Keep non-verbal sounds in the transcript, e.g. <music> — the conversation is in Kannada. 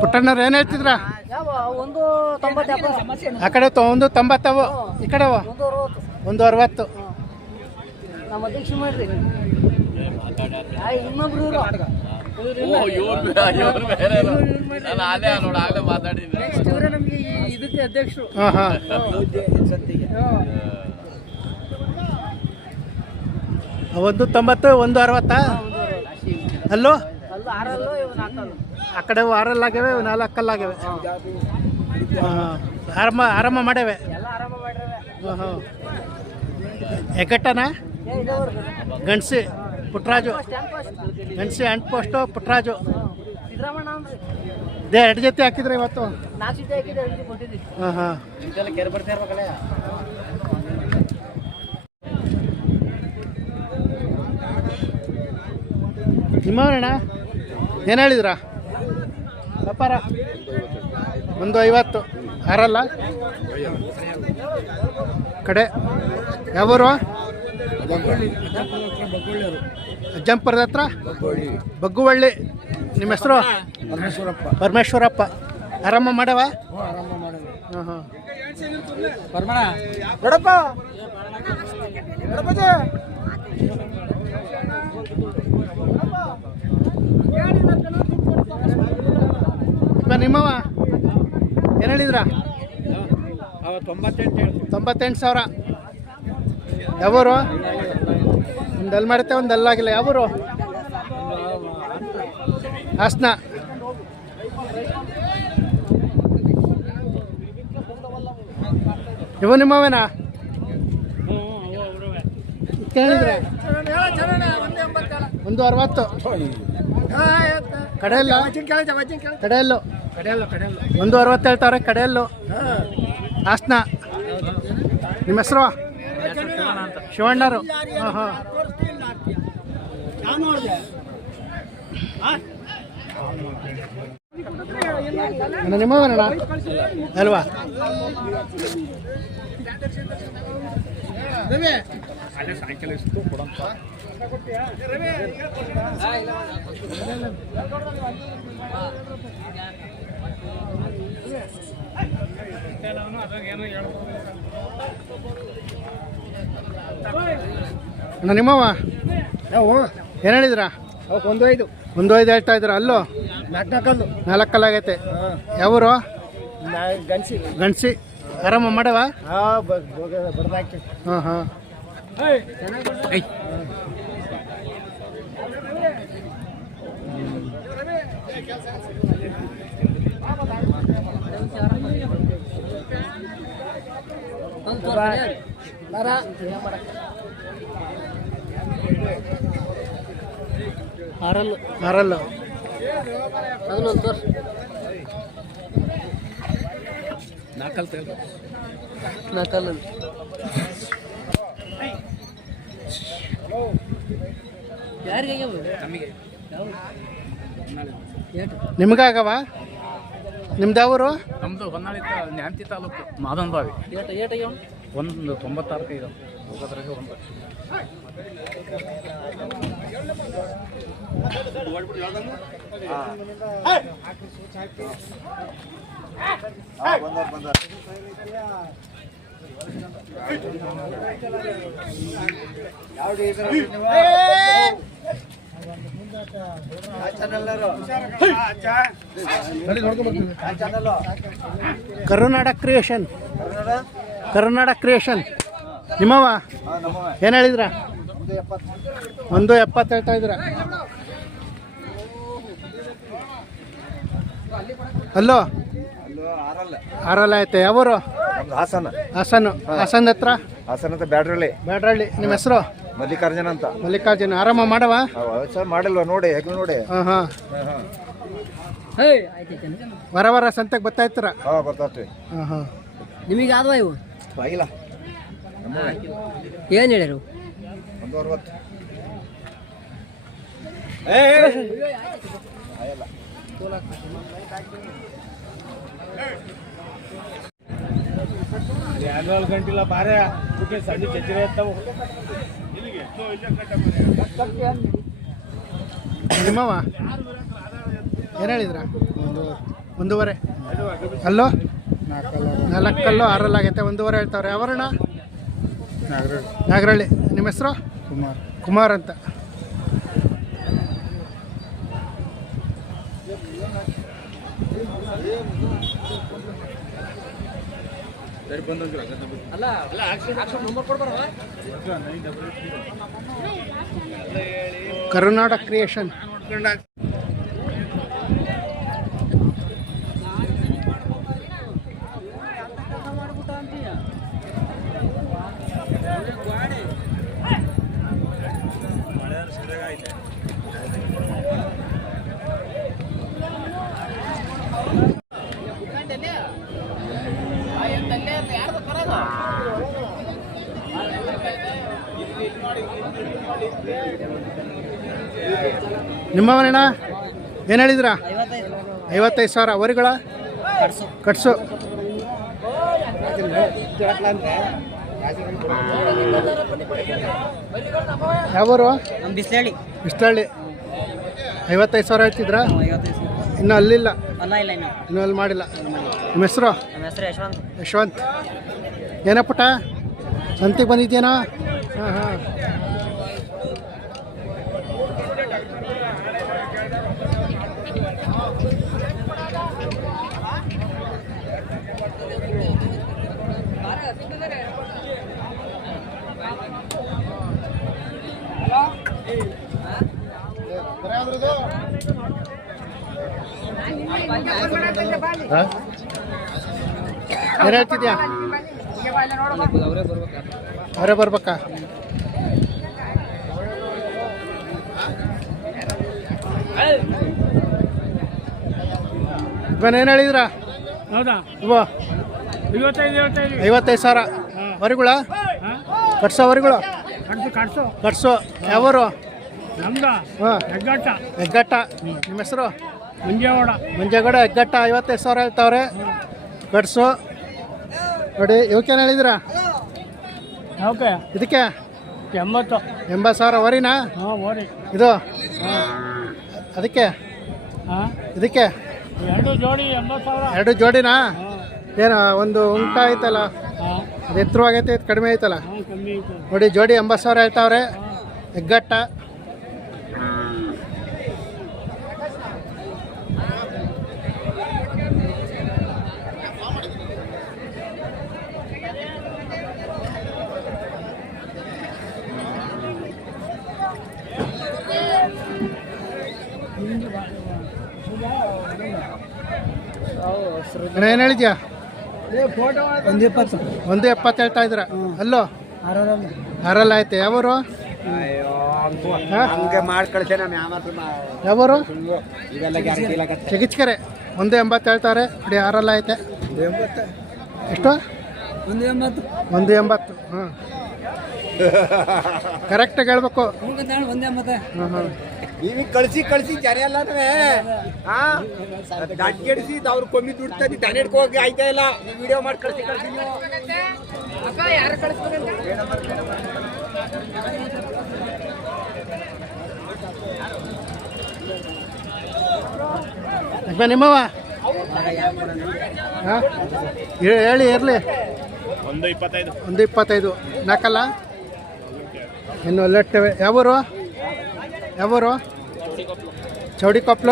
ಪುಟ್ಟಣ್ಣವ್ರು ಏನು ಹೇಳ್ತಿದ್ರ? ಯಾವ ಒಂದು ತೊಂಬತ್ತು ಆ ಕಡೆ ತ- ಒಂದು ತೊಂಬತ್ತವು. ಈ ಕಡೆ ಒಂದು ಅರವತ್ತು. ಒಂದು ಅರವತ್ತು. ನಮ್ಮ ಅಧ್ಯಕ್ಷ ಮಾಡ್ರಿ. ಇನ್ನೊಬ್ರು. ಇದಕ್ಕೆ ಅಧ್ಯಕ್ಷರು. ಹಾಂ ಹಾಂ. ಒಂದು ತೊಂಬತ್ತು ಒಂದು ಅರವತ್ತಾ? ಅಲ್ಲೋ? ಆರಲ್ಲೋ ಆ ಕಡೆ ಆರಲ್ಲಾಗ್ಯವೆ ಇವು ನಾಲ್ಕಲ್ಲಾಗ್ಯವೆ. ಹಾಂ. ಆರಾಮ ಆರಾಮ ಮಾಡ್ಯಾವೆ. ಎಲ್ಲ ಆರಾಮ ಮಾಡ್ರಿ ಹಾಂ ಹಾಂ. ಗಣಸಿ ಪುಟ್ರಾಜು. ಗಣಸಿ ಅಂಟ್ ಪೋಸ್ಟು ಪುಟ್ರಾಜು. ಇದೇ ಎರಡು ಜೊತೆ ಹಾಕಿದ್ರೆ ಇವತ್ತು? ಹಾಂ ಹಾಂ. ನಿಮ್ಮವರಣ್ಣ? ಏನು ಹೇಳಿದ್ರ? ವ್ಯಾಪಾರ? ಒಂದು ಐವತ್ತು. ಯಾರಲ್ಲ? ಕಡೆ. ಯಾವರು? ಅಜ್ಜಂಪುರದ ಹತ್ರ? ಬಗ್ಗುವಳ್ಳಿ. ನಿಮ್ಮ ಹೆಸರು? ಪರಮೇಶ್ವರಪ್ಪ. ಪರಮೇಶ್ವರಪ್ಪ. ಆರಾಮ ಮಾಡವ? ಹಾಂ ಹಾಂ ಇಪ್ಪ ನಿಮ್ಮವ ಏನು ಹೇಳಿದ್ರ? ತೊಂಬತ್ತೆಂಟು ಸಾವಿರ. ಯಾವರು? ಒಂದು ಅಲ್ಲಿ ಮಾಡುತ್ತೆ ಒಂದು ಅಲ್ಲಾಗಿಲ್ಲ ಯಾವೂರು? ಹಾಸನ. ಇವು ನಿಮ್ಮವೇನಾ? ಕೇಳಿದ್ರೆ? ಒಂದು ಅರವತ್ತು. ಕಡೆಯಲ್ಲ? ಕಡೆಯಲ್ಲು? ಒಂದು ಅರವತ್ತು ಹೇಳ್ತಾರೆ, ಕಡೆಯಲ್ಲು? ಹಾಸನ. ನಿಮ್ಮ ಹೆಸರು? ಶಿವಣ್ಣರು. ಹಾಂ ಹಾಂ. ನಿಮ್ಮವನಣ್ಣ ಅಲ್ವಾ? ಅಣ್ಣ ನಿಮ್ಮವ ಏನು ಹೇಳಿದ್ರ? ಒಂದು ಐದು. ಒಂದು ಐದು ಹೇಳ್ತಾ ಇದ್ರ ಅಲ್ಲೋ? ನಾಲ್ಕು ನಾಲ್ಕಲ್ಲು ಆಗೈತೆ ಯಾವೂರು? ಗನ್ಸಿ ಗಣಸಿ ಆರಾಮ ಮಾಡವ? ಹಾಂ ಹಾಂ ಹಾಂ. ಆರಲ್ಲು ಆರಲ್ಲು ಅದನ್ನೊಂದು ತೋರ್ಸಿ. ನಾಲ್ಕಲ್ಲು ಯಾರಿಗೆ ನಿಮ್ಗಾಗವ? ನಿಮ್ದು ಯಾವೂರು ನಮ್ದು ಹೊನ್ನಾಳಿ ನ್ಯಾಂತಿ ತಾಲೂಕು ಮಾದನ್ ಬಾವಿ ಒಂದು ತೊಂಬತ್ತಾರು ಕೈ ಇದಾವೆ. ಹೋಗೋದ್ರಾಗೆ ಒಂದು ಕರುನಾಡ ಕ್ರಿಯೇಷನ್ ಕರ್ನಾಟಕ ಕ್ರಿಯೇಷನ್ ನಿಮ್ಮವ ಏನು ಹೇಳಿದ್ರ? ಒಂದು ಎಪ್ಪತ್ತು ಹೇಳ್ತಾ ಇದ್ರ ಹಲೋ ಆರಲ್ಲ ಐತೆ ಯಾವರು? ಹಾಸನ. ಹಾಸನ. ಹಾಸನ ಹಾಸನ್ ಹತ್ರ? ಹಾಸನ ಅಂತ ಬ್ಯಾಡ್ರಳ್ಳಿ. ಬ್ಯಾಡ್ರಳ್ಳಿ. ನಿಮ್ಮ ಹೆಸರು? ಮಲ್ಲಿಕಾರ್ಜುನ ಅಂತ. ಮಲ್ಲಿಕಾರ್ಜುನ. ಆರಾಮ ಮಾಡವ? ಮಾಡಿಲ್ವ? ನೋಡಿ ಹೆಗ್ ನೋಡಿ. ಹಾಂ ಹಾಂ. ವಾರ ವಾರ ಸಂತೆಗೆ ಬರ್ತಾ ಇರ್ತೀರ? ಹಾ ಬರ್ತಾವ್ರಿ ಹಾಂ ಹಾಂ. ನಿಮಗೆ ಯಾವ್ದು ಇವು? ಆಗಿಲ್ಲ ಏನು ಹೇಳ್ಯಾರು ಒಂದು ಅರವತ್ತು ಎರಡು ಗಂಟಿಲ್ಲ ಬಾರೆ. ಅದಕ್ಕೆ ಸಣ್ಣ ಚಚ್ಚಿರ ಇರ್ತಾವ. ನಿಮ್ಮವ ಏನು ಹೇಳಿದ್ರ? ಒಂದೂವರೆ. ಅಲ್ಲೋ? ನಾಲ್ಕಲ್ಲು ಆರಲ್ಲಾಗೈತೆ ಒಂದೂವರೆ ಹೇಳ್ತಾವ್ರೆ. ಯಾವರಣ ನಾಗರಳ್ಳಿ. ನಿಮ್ಮ ಹೆಸರು? ಕುಮಾರ್. ಕುಮಾರ್ ಅಂತ. ಕರ್ನಾಟಕ ಕ್ರಿಯೇಷನ್. ನಿಮ್ಮವನಣ್ಣ ಏನು ಹೇಳಿದ್ರ? ಐವತ್ತೈದು ಸಾವಿರ. ವರಿಗಳ ಕಟ್ಸು. ಯಾವೂರು? ನಮ್ಮ ಬಿಸ್ಲಹಳ್ಳಿ ಇಷ್ಟಹಳ್ಳಿ ಐವತ್ತೈದು ಸಾವಿರ ಹೇಳ್ತಿದ್ರ? ಇನ್ನೂ ಅಲ್ಲಿಲ್ಲ. ಅಲ್ಲ ಇಲ್ಲ ಇನ್ನು ಅಲ್ಲಿ ಮಾಡಿಲ್ಲ. ನಿಮ್ಮ ಹೆಸರು? ನಮ್ಮ ಯಶವಂತ್. ಯಶವಂತ್. ಸಂತೆಗೆ ಸಂತಿಗೆ ಬಂದಿದ್ದೇನಾ ಹಾಂ ಹಾಂ. ಏನು ಹೇಳ್ತಿದ್ಯಾ ಅವರೇ ಬರ್ಬೇಕಾ? ಇವನ್ ಏನು ಹೇಳಿದ್ರ? ಹೌದಾ? ಇವ. ಐವತ್ತೈದು ಸಾವಿರ. ವರಿಗಳ? ಕಟ್ಸೋ ವರಿಗಳ? ಕಟ್ಸೋ ಯಾವರು? ನಮ್ದ? ಹಾಂ. ಹೆಗ್ಗಟ್ಟ ಹೆಗ್ಗಟ್ಟ ನಿಮ್ಮ ಹೆಸರು? ಮಂಜೇಗೌಡ. ಮಂಜೇಗೌಡ ಹೆಗ್ಗಟ್ಟ ಐವತ್ತೈದು ಸಾವಿರ ಹೇಳ್ತಾವ್ರೆ. ಕಟ್ಸು. ನೋಡಿ ಇವಕ್ಕೇನು ಹೇಳಿದ್ರ ಓಕೆ ಇದಕ್ಕೆ? ಎಂಬತ್ತು. ಎಂಬತ್ತು ಸಾವಿರ ವರಿನಾ? ಹಾಂ ಓರಿ ಇದು? ಅದಕ್ಕೆ? ಹಾಂ? ಇದಕ್ಕೆ? ಎರಡು ಜೋಡಿ ಎಂಬತ್ತು ಸಾವಿರ. ಎರಡು ಜೋಡಿನಾ? ಏನು ಒಂದು ಉಂಟ ಐತಲ್ಲ ಅದು ಎತ್ತರವಾಗೈತೆ ಕಡಿಮೆ ಐತಲ್ಲ ನೋಡಿ ಜೋಡಿ ಎಂಬತ್ತು ಸಾವಿರ ಹೇಳ್ತಾವ್ರೆ. ಹೆಗ್ಗಟ್ಟ ಏನು ಹೇಳಿದ್ಯಾ? ಒಂದು ಇಪ್ಪತ್ತು ಒಂದು ಎಪ್ಪತ್ತು ಹೇಳ್ತಾ ಇದ್ರ ಅಲ್ಲೋ? ಅರಲ್ಲ ಆಯ್ತು? ಯಾವರು? ಯಾವರು? ಚಿಗಿಚ್ಕೆರೆ ಒಂದು ಎಂಬತ್ತು ಹೇಳ್ತಾರೆ. ಬಿಡಿ ಅರಲ್ಲ ಐತೆ ಎಷ್ಟು? ಒಂದು ಎಂಬತ್ತು. ಒಂದು ಎಂಬತ್ತು. ಹಾಂ ಕರೆಕ್ಟಾಗಿ <laughs> ಹೇಳ್ಬೇಕು. ಒಂದು ಎಂಬತ್ತು. ಹಾಂ ಹಾಂ ಈಗ ಕಳ್ಸಿ ಕಳ್ಸಿ ಜನ ಅಲ್ಲ ಹಾ? ದಡ್ಗೆಡಿಸಿ ಅವ್ರು ಕಮ್ಮಿ ದುಡ್ಡು ದನ ಹಿಡ್ಕೋಗಿ ಆಯ್ತಾ ಇಲ್ಲ? ವಿಡಿಯೋ ಮಾಡಿ ಕಳ್ಸಿ ಕಳ್ಸಿ ನೀವು. ಅಪ್ಪ ನಿಮ್ಮವ ಹಾಂ? ಹೇಳಿ ಇರಲಿ. ಒಂದು ಇಪ್ಪತ್ತೈದು. ಒಂದು ಇಪ್ಪತ್ತೈದು. ನಾಲ್ಕಲ್ಲ? ಇನ್ನು ಲೆಟ್ಟವೆ ಯಾವೂರು? Ever छवड़ी couple